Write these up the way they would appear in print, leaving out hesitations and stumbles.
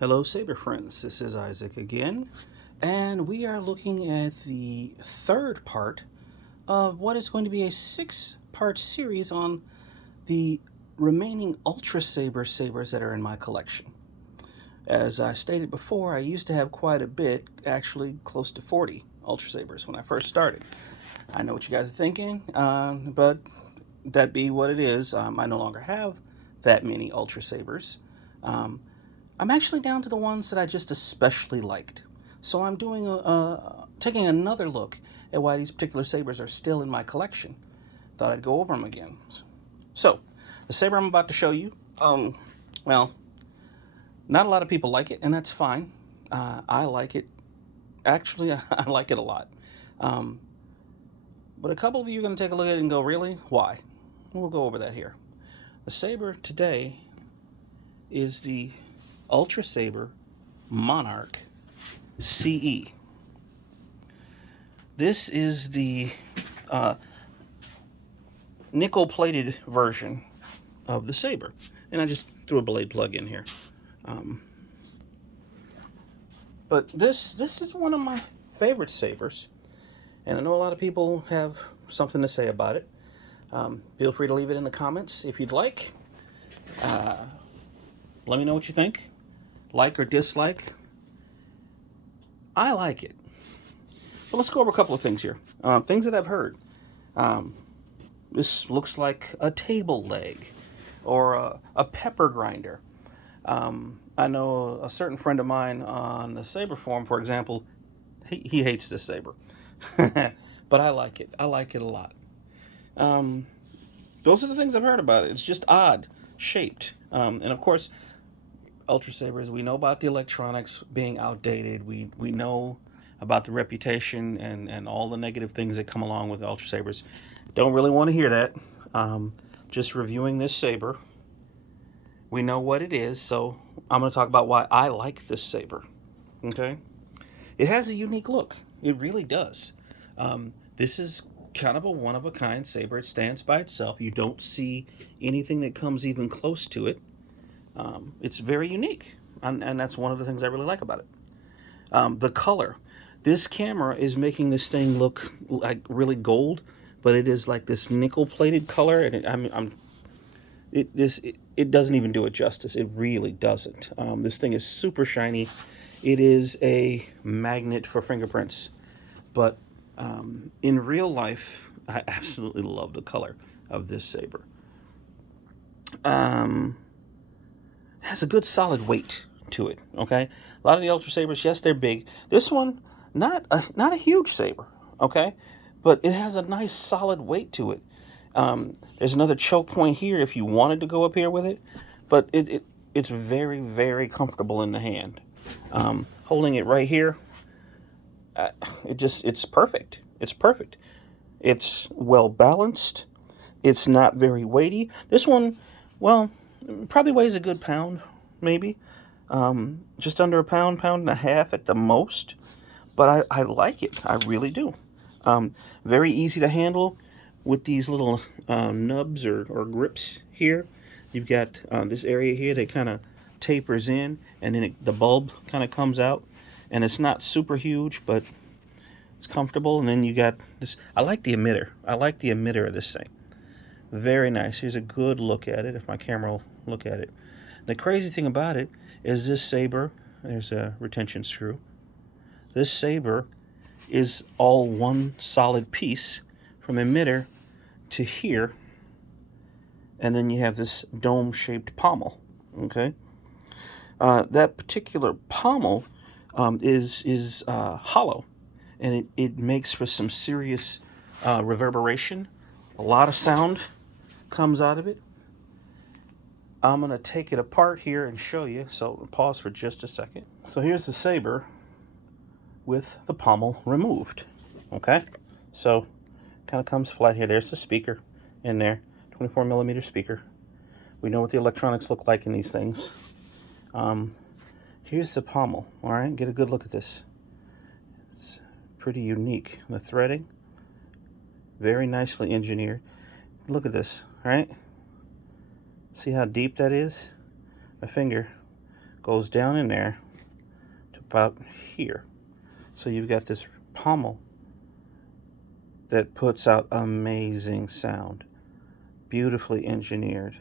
Hello, Saber friends. This is Isaac again, and we are looking at the third part of what is going to be a six-part series on the remaining sabers that are in my collection. As I stated before, I used to have quite a bit, actually close to 40 Ultrasabers when I first started. I know what you guys are thinking, but that be what it is. I no longer have that many Ultrasabers. Um, I'm actually down to the ones that I just especially liked. So I'm taking another look at why these particular sabers are still in my collection. Thought I'd go over them again. So, the saber I'm about to show you, well, not a lot of people like it, and that's fine. I like it. Actually, I like it a lot. Um, but a couple of you are going to take a look at it and go, really? Why? We'll go over that here. The saber today is the Ultrasaber Monarch CE. This is the uh, nickel-plated version of the saber, and I just threw a blade plug in here. Um, but this is one of my favorite sabers, and I know a lot of people have something to say about it. Feel free to leave it in the comments if you'd like. Let me know what you think, like or dislike. I like it. But let's go over a couple of things here. Things that I've heard. This looks like a table leg or a pepper grinder. I know a certain friend of mine on the saber forum, for example, he hates this saber. But I like it. I like it a lot. Um, those are the things I've heard about it. It's just odd shaped. And of course, Ultra Sabers, we know about the electronics being outdated. We know about the reputation and all the negative things that come along with Ultra Sabers. Don't really want to hear that. Just reviewing this saber. We know what it is, so I'm going to talk about why I like this saber. Okay? It has a unique look. It really does. This is kind of a one-of-a-kind saber. It stands by itself. You don't see anything that comes even close to it. It's very unique, and that's one of the things I really like about it. The color. This camera is making this thing look like really gold, but it is like this nickel-plated color, and it doesn't even do it justice. It really doesn't. This thing is super shiny. It is a magnet for fingerprints, but in real life, I absolutely love the color of this saber. Um, it has a good solid weight to it. Okay, a lot of the Ultra Sabers, yes, they're big. This one, not a huge saber. Okay, but it has a nice solid weight to it. There's another choke point here if you wanted to go up here with it, but it's very, very comfortable in the hand. Holding it right here, it's perfect. It's perfect. It's well balanced. It's not very weighty. This one, well, probably weighs a good pound, maybe. Just under a pound, pound and a half at the most. But I like it. I really do. Very easy to handle with these little nubs or grips here. You've got this area here that kind of tapers in, and then the bulb kind of comes out. And it's not super huge, but it's comfortable. And then you got this. I like the emitter. I like the emitter of this thing. Very nice. Here's a good look at it, if my camera will look at it. The crazy thing about it is this saber, there's a retention screw. This saber is all one solid piece from emitter to here, and then you have this dome-shaped pommel. Okay, that particular pommel is hollow, and it makes for some serious reverberation. A lot of sound comes out of it. I'm going to take it apart here and show you, so pause for just a second. So here's the saber with the pommel removed. Okay, so kind of comes flat here. There's the speaker in there, 24 millimeter speaker. We know what the electronics look like in these things. Here's the pommel. All right, get a good look at this. It's pretty unique. The threading, very nicely engineered. Look at this, right? See how deep that is? My finger goes down in there to about here. So you've got this pommel that puts out amazing sound. Beautifully engineered.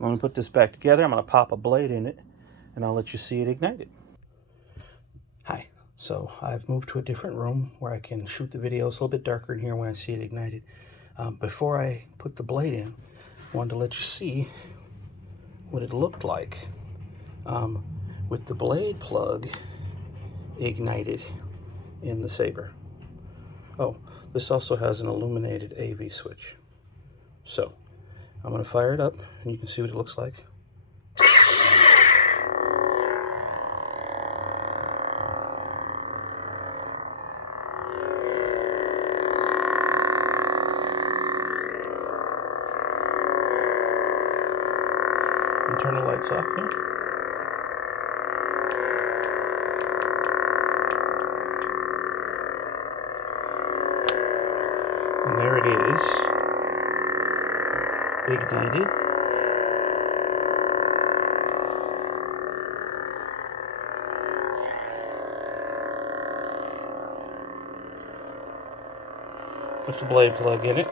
I'm going to put this back together. I'm going to pop a blade in it, and I'll let you see it ignited. Hi. So I've moved to a different room where I can shoot the video. It's a little bit darker in here when I see it ignited. Before I put the blade in, I wanted to let you see what it looked like with the blade plug ignited in the saber. Oh, this also has an illuminated AV switch. So I'm going to fire it up and you can see what it looks like. And turn the lights off here. And there it is, ignited. With the blade plug in it.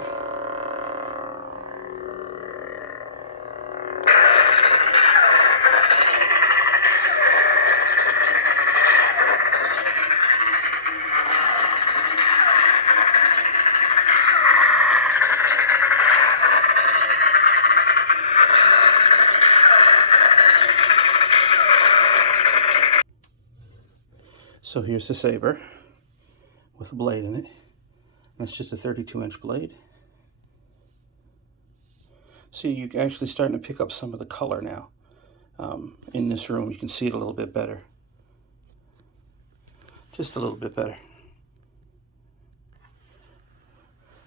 So here's the saber with a blade in it. That's just a 32-inch blade. See, you're actually starting to pick up some of the color now. In this room, you can see it a little bit better. Just a little bit better.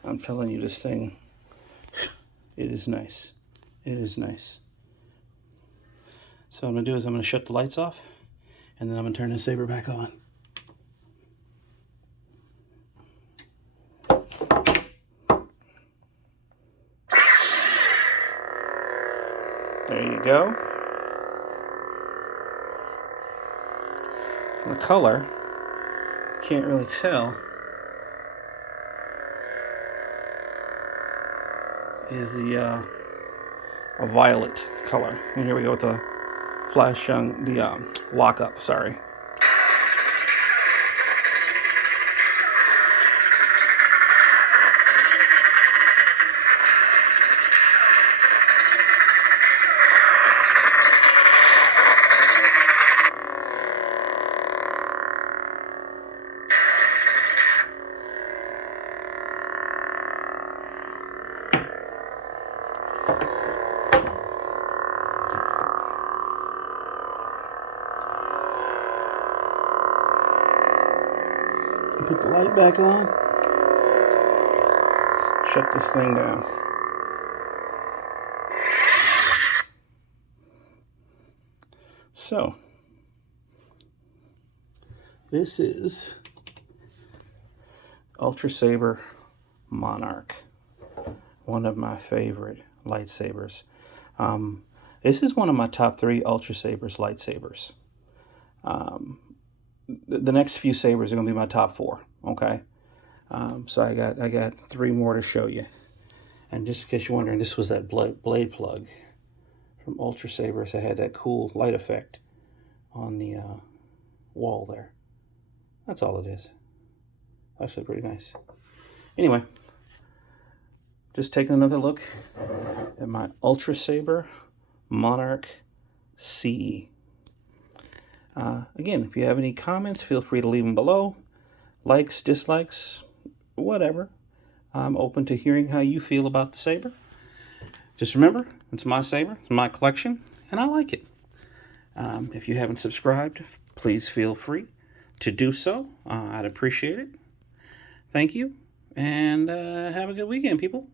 I'm telling you, this thing, it is nice. It is nice. So what I'm going to do is I'm going to shut the lights off, and then I'm going to turn the saber back on. There you go. And the color, can't really tell, is the a violet color. And here we go with the flash on the lockup. Sorry. Put the light back on. Shut this thing down. So, this is Ultrasaber Monarch, one of my favorite lightsabers. This is one of my top 3 Ultrasabers lightsabers. The next few sabers are going to be my top 4, okay? So I got 3 more to show you. And just in case you're wondering, this was that blade plug from Ultrasabers that had that cool light effect on the wall there. That's all it is. Actually pretty nice. Anyway, just taking another look at my Ultrasaber Monarch CE. Again, if you have any comments, feel free to leave them below. Likes, dislikes, whatever. I'm open to hearing how you feel about the saber. Just remember, it's my saber, it's my collection, and I like it. If you haven't subscribed, please feel free to do so. I'd appreciate it. Thank you, and have a good weekend, people.